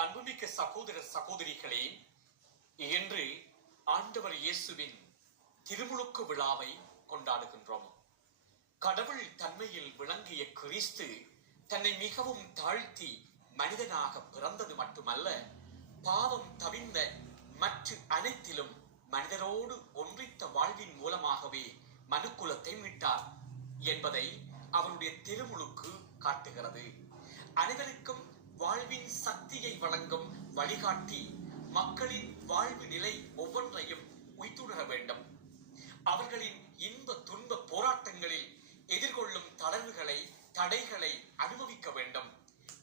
அன்புமிக்க சகோதர சகோதரிகளே இன்று ஆண்டவர் இயேசுவின் திருமுழுக்கு விழாவை கொண்டாடுகின்றோம். கடவுள் தன்மையில் விளங்கிய கிறிஸ்து தன்னை மிகவும் தாழ்த்தி மனிதனாக பிறந்தது மட்டுமல்ல பாவம் தவிர்ந்த மற்ற அனைத்திலும் மனிதரோடு ஒன்றித்த வாழ்வின் மூலமாகவே மனுக்குலத்தை மீட்டார் என்பதை அவருடைய திருமுழுக்கு காட்டுகிறது. அனைவருக்கும் வாழ்வின் சக்தியை வழங்கும் வழிகாட்டி. மக்களின் வாழ்வு நிலை ஒவ்வொன்றையும் உய்துணர வேண்டும். அவர்களின் இன்ப துன்ப போராட்டங்களில் எதிர்கொள்ளும் தளர்வுகளை தடைகளை அனுபவிக்க வேண்டும்.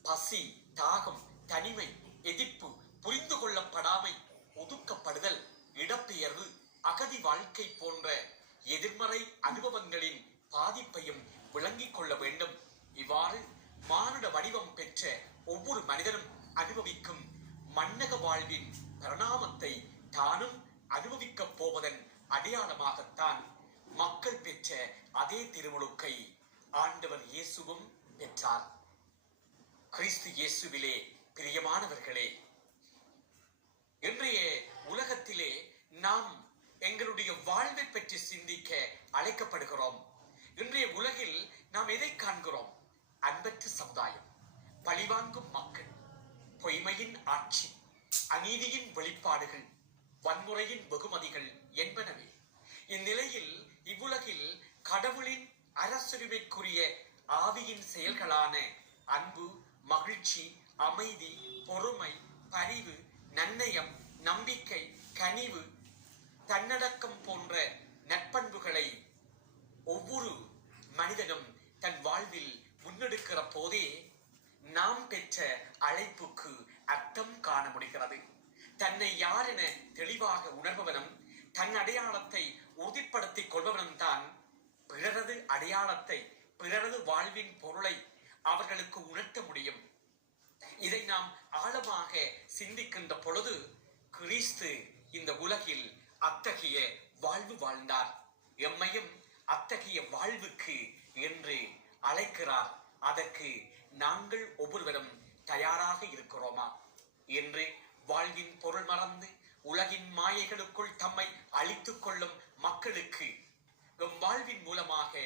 பசி தாகம் தனிமை எதிர்ப்பு புரிந்து கொள்ளப்படாமை ஒதுக்கப்படுதல் இடப்பெயர்வு அகதி வாழ்க்கை போன்ற எதிர்மறை அனுபவங்களின் பாதிப்பையும் விளங்கிக் கொள்ள வேண்டும். இவ்வாறு மானுட வடிவம் பெற்ற ஒவ்வொரு மனிதனும் அனுபவிக்கும் மன்னக வாழ்வின் பரிணாமத்தை தானும் அனுபவிக்கப் போவதன் அடையாளமாகத்தான் மக்கள் பெற்ற அதே திருமுழுக்கை ஆண்டவர் இயேசுவும் பெற்றார். கிறிஸ்து இயேசுவிலே பிரியமானவர்களே இன்றைய உலகத்திலே நாம் எங்களுடைய வாழ்வை பற்றி சிந்திக்க அழைக்கப்படுகிறோம். இன்றைய உலகில் நாம் எதை காண்கிறோம்? அன்பற்ற சமுதாயம் பழிவாங்கும் மக்கள் பொய்மையின் ஆட்சி அநீதியின் வெளிப்பாடுகள் வன்முறையின் வெகுமதிகள் என்பனவே. இந்நிலையில் இவ்வுலகில் கடவுளின் அரசுரிமைக்குரிய ஆவியின் செயல்களான அன்பு மகிழ்ச்சி அமைதி பொறுமை பரிவு நன்னயம் நம்பிக்கை கனிவு தன்னடக்கம் போன்ற நற்பண்புகளை ஒவ்வொரு மனிதனும் தன் வாழ்வில் முன்னெடுக்கிற போதே நாம் பெற்ற அழைப்புக்கு அர்த்தம் காண முடிகிறது. தன்னை யார் என தெளிவாக உணர்பவனும் தன் அடையாளத்தை உறுதிப்படுத்திக் கொள்பவனும் தான் பிறரது அடையாளத்தை பிறரது வாழ்வின் பொருளை அவர்களுக்கு உணர்த்த முடியும். இதை நாம் ஆழமாக சிந்திக்கின்ற பொழுது கிறிஸ்து இந்த உலகில் அத்தகைய வாழ்வு வாழ்ந்தார். எம்மையும் அத்தகைய வாழ்வுக்கு என்று அழைக்கிறார். அதற்கு நாங்கள் ஒவ்வொருவரும் தயாராக இருக்கிறோமா? என்று வாழ்வின் பொருள் மறந்து உலகின் மாயைகளுக்குள் தம்மை அழித்துக் கொள்ளும் மக்களுக்கு எம் வாழ்வின் மூலமாக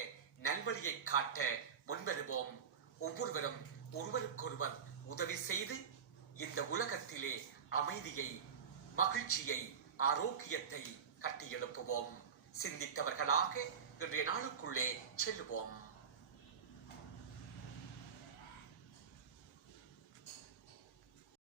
நல்வழியை காட்ட முன்வருவோம். ஒவ்வொருவரும் ஒருவருக்கொருவர் உதவி செய்து இந்த உலகத்திலே அமைதியை மகிழ்ச்சியை ஆரோக்கியத்தை கட்டியெழுப்புவோம். சிந்தித்தவர்களாக இன்றைய நாளுக்குள்ளே செல்லுவோம்.